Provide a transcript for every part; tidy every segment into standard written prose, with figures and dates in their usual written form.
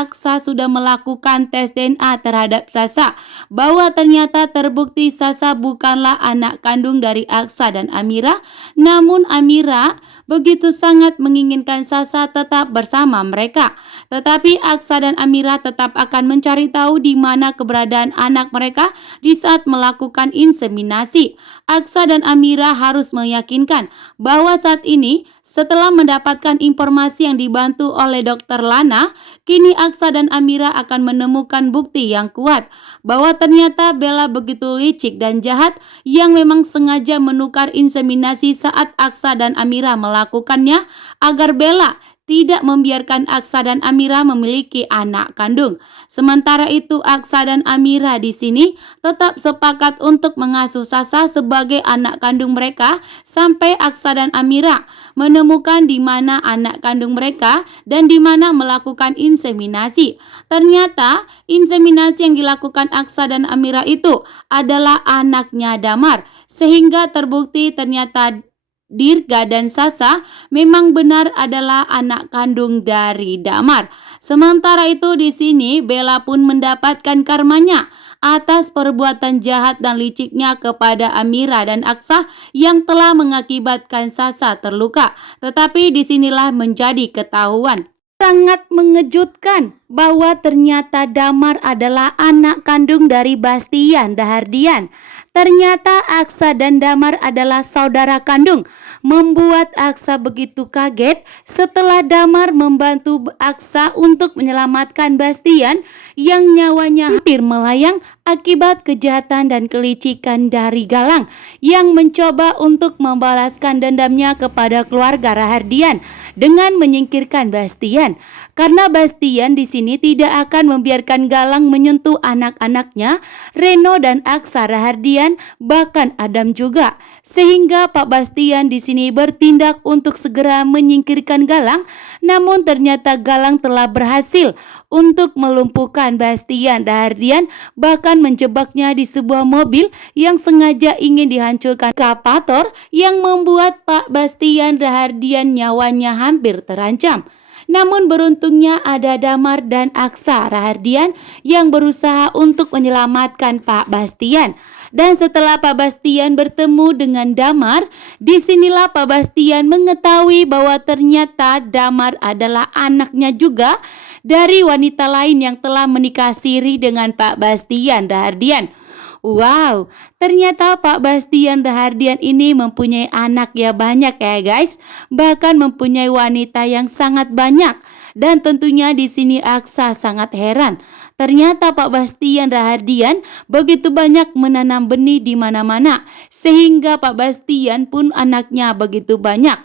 Aksa sudah melakukan tes DNA terhadap Sasa, bahwa ternyata terbukti Sasa bukanlah anak kandung dari Aksa dan Amira. Namun Amira begitu sangat menginginkan Sasa tetap bersama mereka. Tetapi Aksa dan Amira tetap akan mencari tahu di mana keberadaan anak mereka di saat melakukan inseminasi. Aksa dan Amira harus meyakinkan bahwa saat ini setelah mendapatkan informasi yang dibantu oleh Dokter Lana, kini Aksa dan Amira akan menemukan bukti yang kuat bahwa ternyata Bella begitu licik dan jahat yang memang sengaja menukar inseminasi saat Aksa dan Amira melakukannya agar Bella tidak membiarkan Aksa dan Amira memiliki anak kandung. Sementara itu Aksa dan Amira di sini tetap sepakat untuk mengasuh Sasa sebagai anak kandung mereka sampai Aksa dan Amira menemukan di mana anak kandung mereka dan di mana melakukan inseminasi. Ternyata inseminasi yang dilakukan Aksa dan Amira itu adalah anaknya Damar, sehingga terbukti ternyata Dirga dan Sasa memang benar adalah anak kandung dari Damar. Sementara itu di sini Bella pun mendapatkan karmanya atas perbuatan jahat dan liciknya kepada Amira dan Aksa yang telah mengakibatkan Sasa terluka. Tetapi disinilah menjadi ketahuan. Sangat mengejutkan bahwa ternyata Damar adalah anak kandung dari Bastian Rahardian. Ternyata Aksa dan Damar adalah saudara kandung, membuat Aksa begitu kaget setelah Damar membantu Aksa untuk menyelamatkan Bastian yang nyawanya hampir melayang akibat kejahatan dan kelicikan dari Galang yang mencoba untuk membalaskan dendamnya kepada keluarga Rahardian dengan menyingkirkan Bastian. Karena Bastian di sini tidak akan membiarkan Galang menyentuh anak-anaknya, Reno dan Aksa Rahardian, bahkan Adam juga. Sehingga Pak Bastian di sini bertindak untuk segera menyingkirkan Galang, namun ternyata Galang telah berhasil untuk melumpuhkan Bastian Rahardian, bahkan menjebaknya di sebuah mobil yang sengaja ingin dihancurkan eskapator yang membuat Pak Bastian Rahardian nyawanya hampir terancam. Namun beruntungnya ada Damar dan Aksa Rahardian yang berusaha untuk menyelamatkan Pak Bastian. Dan setelah Pak Bastian bertemu dengan Damar, disinilah Pak Bastian mengetahui bahwa ternyata Damar adalah anaknya juga dari wanita lain yang telah menikah siri dengan Pak Bastian Rahardian. Wow, ternyata Pak Bastian Rahardian ini mempunyai anak ya banyak ya guys. Bahkan mempunyai wanita yang sangat banyak. Dan tentunya di sini Aksa sangat heran. Ternyata Pak Bastian Rahardian begitu banyak menanam benih di mana-mana, sehingga Pak Bastian pun anaknya begitu banyak.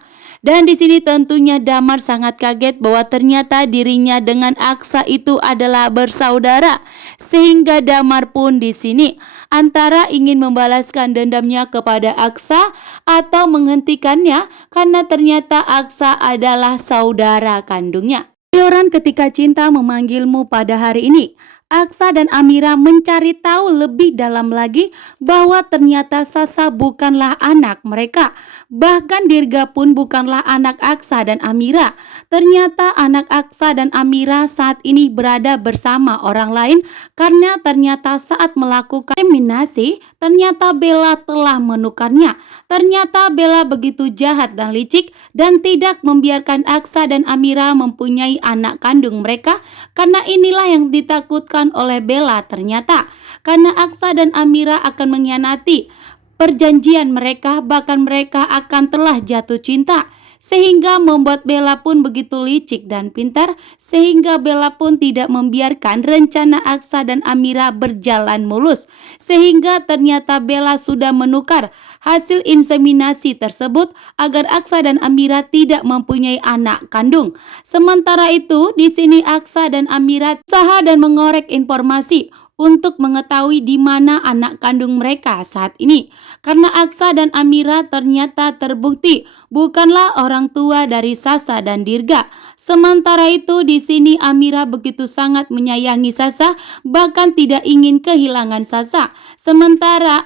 Dan di sini tentunya Damar sangat kaget bahwa ternyata dirinya dengan Aksa itu adalah bersaudara. Sehingga Damar pun di sini antara ingin membalaskan dendamnya kepada Aksa atau menghentikannya karena ternyata Aksa adalah saudara kandungnya. Yoran ketika cinta memanggilmu pada hari ini. Aksa dan Amira mencari tahu lebih dalam lagi bahwa ternyata Sasa bukanlah anak mereka. Bahkan Dirga pun bukanlah anak Aksa dan Amira. Ternyata anak Aksa dan Amira saat ini berada bersama orang lain karena ternyata saat melakukan inseminasi ternyata Bella telah menukarnya. Ternyata Bella begitu jahat dan licik dan tidak membiarkan Aksa dan Amira mempunyai anak kandung mereka karena inilah yang ditakutkan oleh Bella ternyata. Karena Aksa dan Amira akan mengkhianati perjanjian mereka, bahkan mereka akan telah jatuh cinta. Sehingga membuat Bella pun begitu licik dan pintar, sehingga Bella pun tidak membiarkan rencana Aksa dan Amira berjalan mulus. Sehingga ternyata Bella sudah menukar hasil inseminasi tersebut agar Aksa dan Amira tidak mempunyai anak kandung. Sementara itu di sini Aksa dan Amira berusaha dan mengorek informasi untuk mengetahui di mana anak kandung mereka saat ini. Karena Aksa dan Amira ternyata terbukti bukanlah orang tua dari Sasa dan Dirga. Sementara itu di sini Amira begitu sangat menyayangi Sasa, bahkan tidak ingin kehilangan Sasa. Sementara